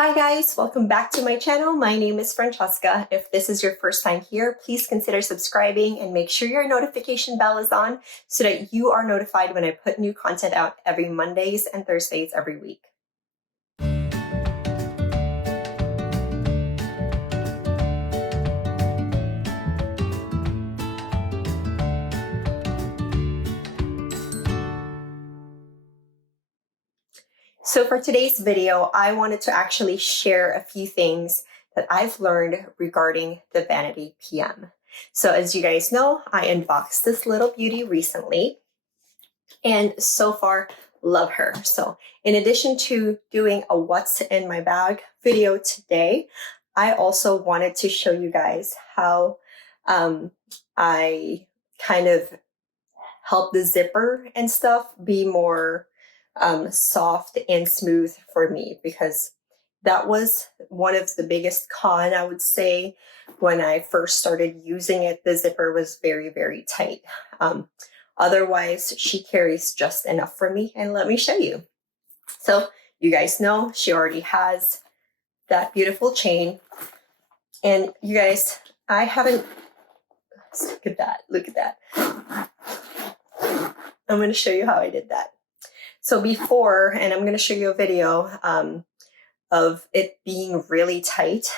Hi guys, welcome back to my channel. My name is Francesca. If this is your first time here, please consider subscribing and make sure your notification bell is on so that you are notified when I put new content out every Mondays and Thursdays every week. So for today's video, I wanted to actually share a few things that I've learned regarding the Vanity PM. So as you guys know, I unboxed this little beauty recently and so far love her. So in addition to doing a what's in my bag video today, I also wanted to show you guys how I kind of help the zipper and stuff be more soft and smooth for me, because that was one of the biggest con, I would say, when I first started using it. The zipper was very, very tight. Otherwise, she carries just enough for me, and let me show you. So you guys know she already has that beautiful chain, and you guys, I haven't, look at that, look at that. I'm going to show you how I did that. So before, and I'm going to show you a video of it being really tight.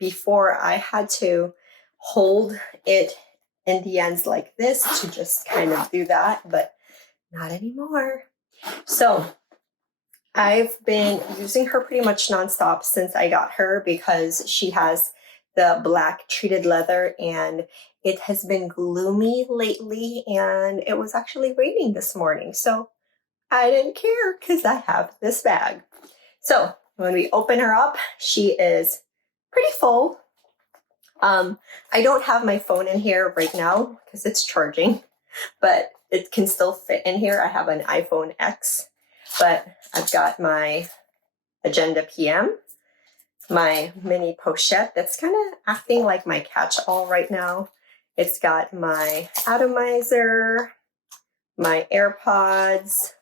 Before, I had to hold it in the ends like this to just kind of do that, but not anymore. So I've been using her pretty much nonstop since I got her, because she has the black treated leather, and it has been gloomy lately, and it was actually raining this morning. So I didn't care because I have this bag. So when we open her up, she is pretty full. I don't have my phone in here right now because it's charging, but it can still fit in here. I have an iPhone X, but I've got my Agenda PM, my mini pochette that's kind of acting like my catch-all right now. It's got my atomizer, my AirPods,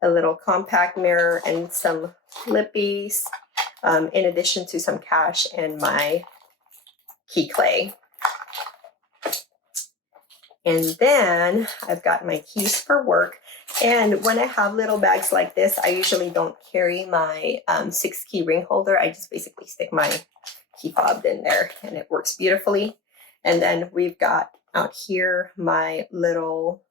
a little compact mirror, and some lippies, in addition to some cash and my key clay. And then I've got my keys for work. And when I have little bags like this, I usually don't carry my 6-key ring holder. I just basically stick my key fob in there, and it works beautifully. And then we've got out here my little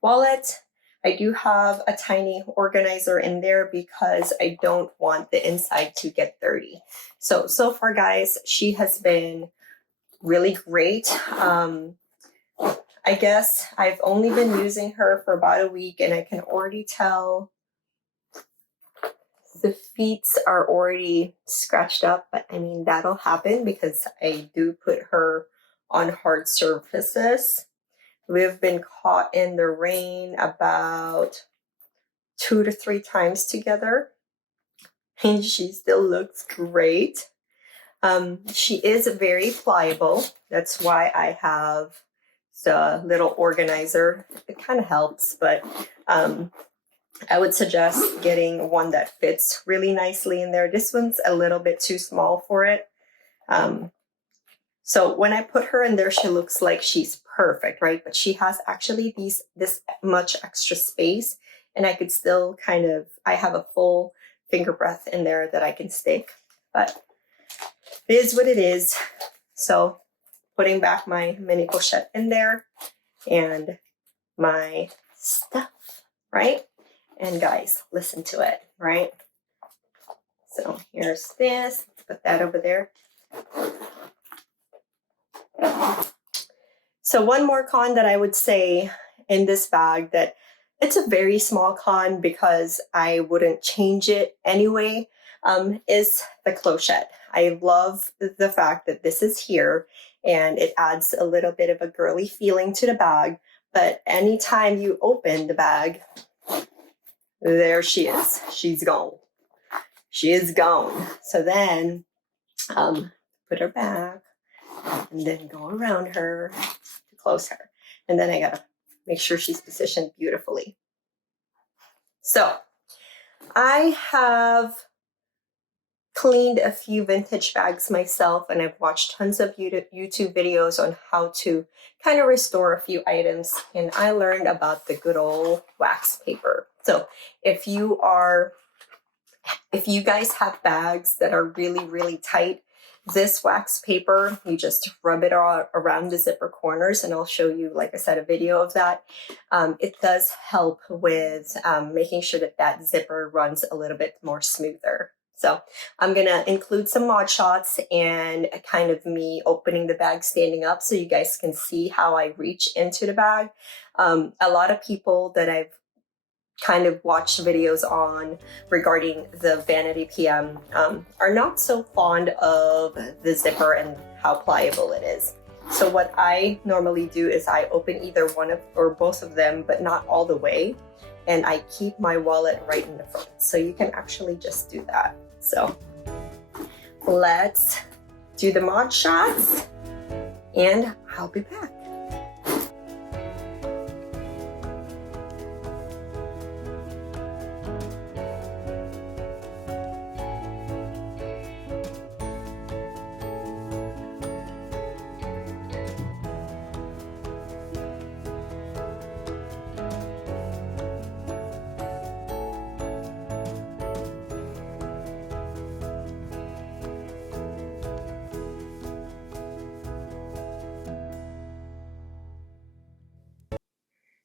wallet. I do have a tiny organizer in there because I don't want the inside to get dirty. So far, guys, she has been really great. I guess I've only been using her for about a week, and I can already tell the feet are already scratched up, but I mean, that'll happen because I do put her on hard surfaces. We've been caught in the rain about 2 to 3 times together, and she still looks great. She is very pliable. That's why I have the little organizer. It kind of helps, but I would suggest getting one that fits really nicely in there. This one's a little bit too small for it. So when I put her in there, she looks like she's perfect, right? But she has actually this much extra space, and I could still I have a full finger breadth in there that I can stick, but it is what it is. So putting back my mini pochette in there and my stuff, right? And guys, listen to it, right? So here's this, put that over there. So one more con that I would say in this bag, that it's a very small con because I wouldn't change it anyway, is the clochette. I love the fact that this is here, and it adds a little bit of a girly feeling to the bag, but anytime you open the bag, there she is. She's gone. She is gone. So then put her back, and then go around her to close her. And then I gotta make sure she's positioned beautifully. So I have cleaned a few vintage bags myself, and I've watched tons of YouTube videos on how to kind of restore a few items, and I learned about the good old wax paper. So if you guys have bags that are really, really tight, this wax paper, you just rub it all around the zipper corners, and I'll show you, like I said, a video of that. It does help with making sure that that zipper runs a little bit more smoother. So I'm gonna include some mod shots and kind of me opening the bag standing up so you guys can see how I reach into the bag. A lot of people that I've kind of watched videos on regarding the Vanity PM are not so fond of the zipper and how pliable it is. So what I normally do is I open either one of or both of them, but not all the way, and I keep my wallet right in the front. So you can actually just do that. So let's do the mod shots and I'll be back.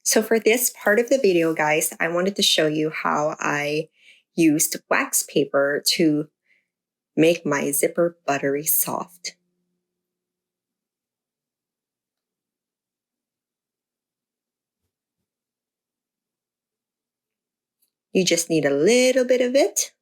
So for this part of the video, guys, I wanted to show you how I used wax paper to make my zipper buttery soft. You just need a little bit of it.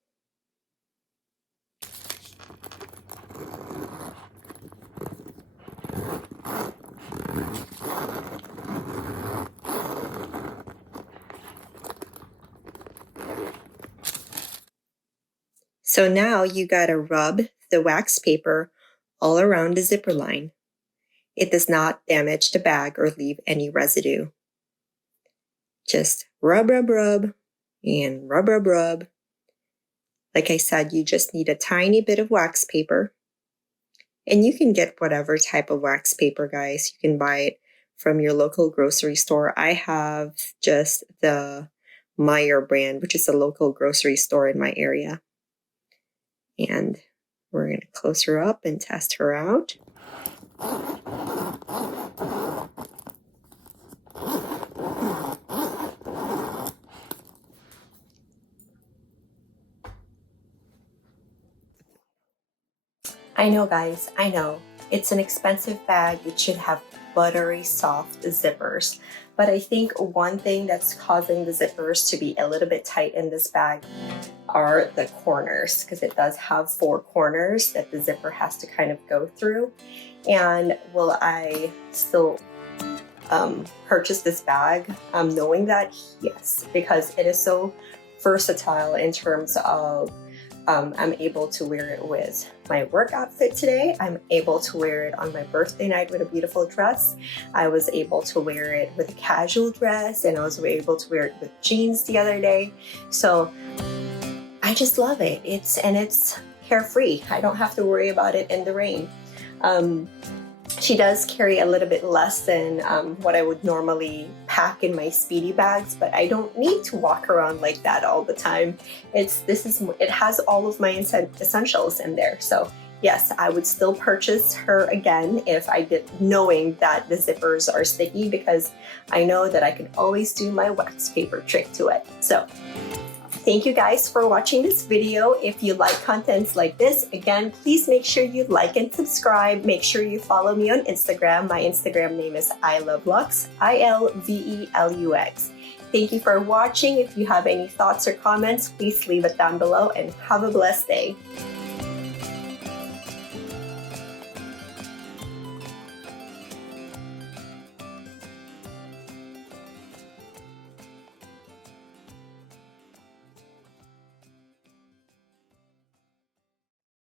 So now you gotta rub the wax paper all around the zipper line. It does not damage the bag or leave any residue. Just rub, rub, rub, and rub, rub, rub. Like I said, you just need a tiny bit of wax paper. And you can get whatever type of wax paper, guys. You can buy it from your local grocery store. I have just the Meyer brand, which is a local grocery store in my area. And we're going to close her up and test her out. I know, guys, I know. It's an expensive bag. It should have buttery soft zippers. But I think one thing that's causing the zippers to be a little bit tight in this bag are the corners, because it does have 4 corners that the zipper has to kind of go through. And will I still purchase this bag knowing that? Yes, because it is so versatile in terms of I'm able to wear it with my work outfit today. I'm able to wear it on my birthday night with a beautiful dress. I was able to wear it with a casual dress, and I was able to wear it with jeans the other day. So I just love it. It's carefree. I don't have to worry about it in the rain. She does carry a little bit less than what I would normally pack in my Speedy bags, but I don't need to walk around like that all the time. It has all of my essentials in there. So yes, I would still purchase her again if I did, knowing that the zippers are sticky, because I know that I can always do my wax paper trick to it. So thank you guys for watching this video. If you like contents like this, again, please make sure you like and subscribe. Make sure you follow me on Instagram. My Instagram name is ILoveLux, ILVELUX. Thank you for watching. If you have any thoughts or comments, please leave it down below, and have a blessed day.